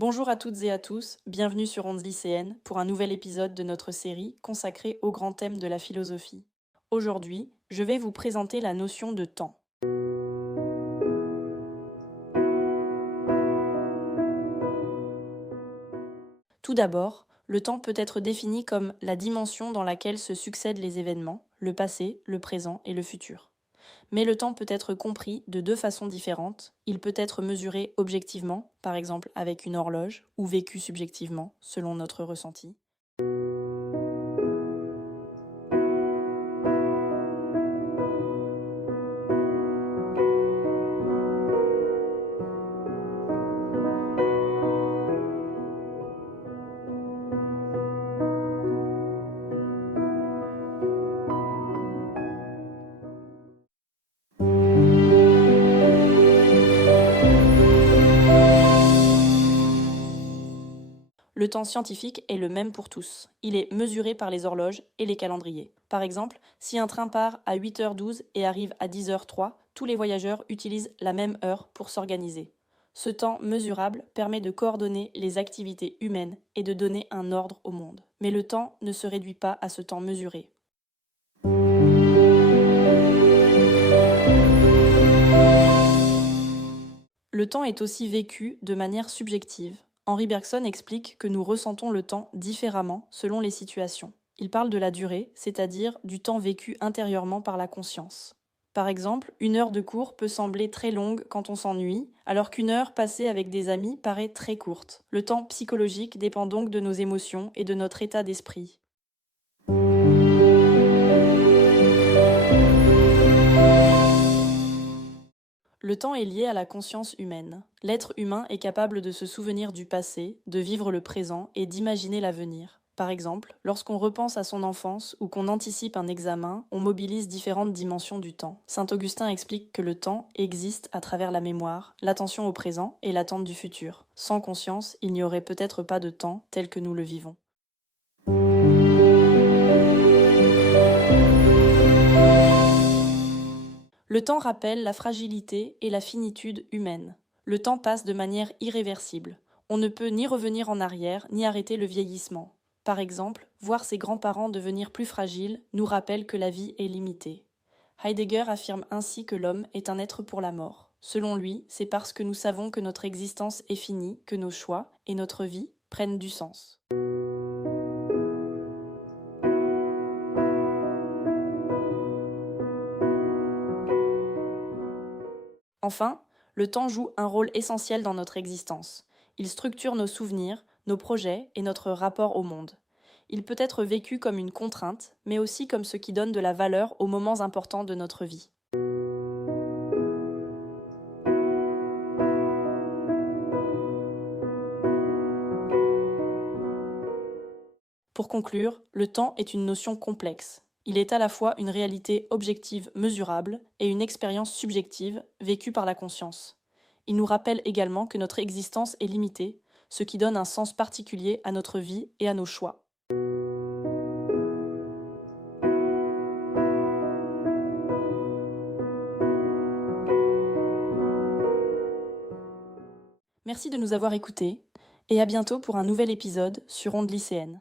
Bonjour à toutes et à tous, bienvenue sur Ondes lycéennes pour un nouvel épisode de notre série consacrée au grand thème de la philosophie. Aujourd'hui, je vais vous présenter la notion de temps. Tout d'abord, le temps peut être défini comme la dimension dans laquelle se succèdent les événements, le passé, le présent et le futur. Mais le temps peut être compris de deux façons différentes. Il peut être mesuré objectivement, par exemple avec une horloge, ou vécu subjectivement, selon notre ressenti. Le temps scientifique est le même pour tous. Il est mesuré par les horloges et les calendriers. Par exemple, si un train part à 8h12 et arrive à 10h03, tous les voyageurs utilisent la même heure pour s'organiser. Ce temps mesurable permet de coordonner les activités humaines et de donner un ordre au monde. Mais le temps ne se réduit pas à ce temps mesuré. Le temps est aussi vécu de manière subjective. Henri Bergson explique que nous ressentons le temps différemment selon les situations. Il parle de la durée, c'est-à-dire du temps vécu intérieurement par la conscience. Par exemple, une heure de cours peut sembler très longue quand on s'ennuie, alors qu'une heure passée avec des amis paraît très courte. Le temps psychologique dépend donc de nos émotions et de notre état d'esprit. Le temps est lié à la conscience humaine. L'être humain est capable de se souvenir du passé, de vivre le présent et d'imaginer l'avenir. Par exemple, lorsqu'on repense à son enfance ou qu'on anticipe un examen, on mobilise différentes dimensions du temps. Saint Augustin explique que le temps existe à travers la mémoire, l'attention au présent et l'attente du futur. Sans conscience, il n'y aurait peut-être pas de temps tel que nous le vivons. Le temps rappelle la fragilité et la finitude humaine. Le temps passe de manière irréversible. On ne peut ni revenir en arrière, ni arrêter le vieillissement. Par exemple, voir ses grands-parents devenir plus fragiles nous rappelle que la vie est limitée. Heidegger affirme ainsi que l'homme est un être pour la mort. Selon lui, c'est parce que nous savons que notre existence est finie que nos choix et notre vie prennent du sens. Enfin, le temps joue un rôle essentiel dans notre existence. Il structure nos souvenirs, nos projets et notre rapport au monde. Il peut être vécu comme une contrainte, mais aussi comme ce qui donne de la valeur aux moments importants de notre vie. Pour conclure, le temps est une notion complexe. Il est à la fois une réalité objective mesurable et une expérience subjective vécue par la conscience. Il nous rappelle également que notre existence est limitée, ce qui donne un sens particulier à notre vie et à nos choix. Merci de nous avoir écoutés et à bientôt pour un nouvel épisode sur Ondes lycéennes.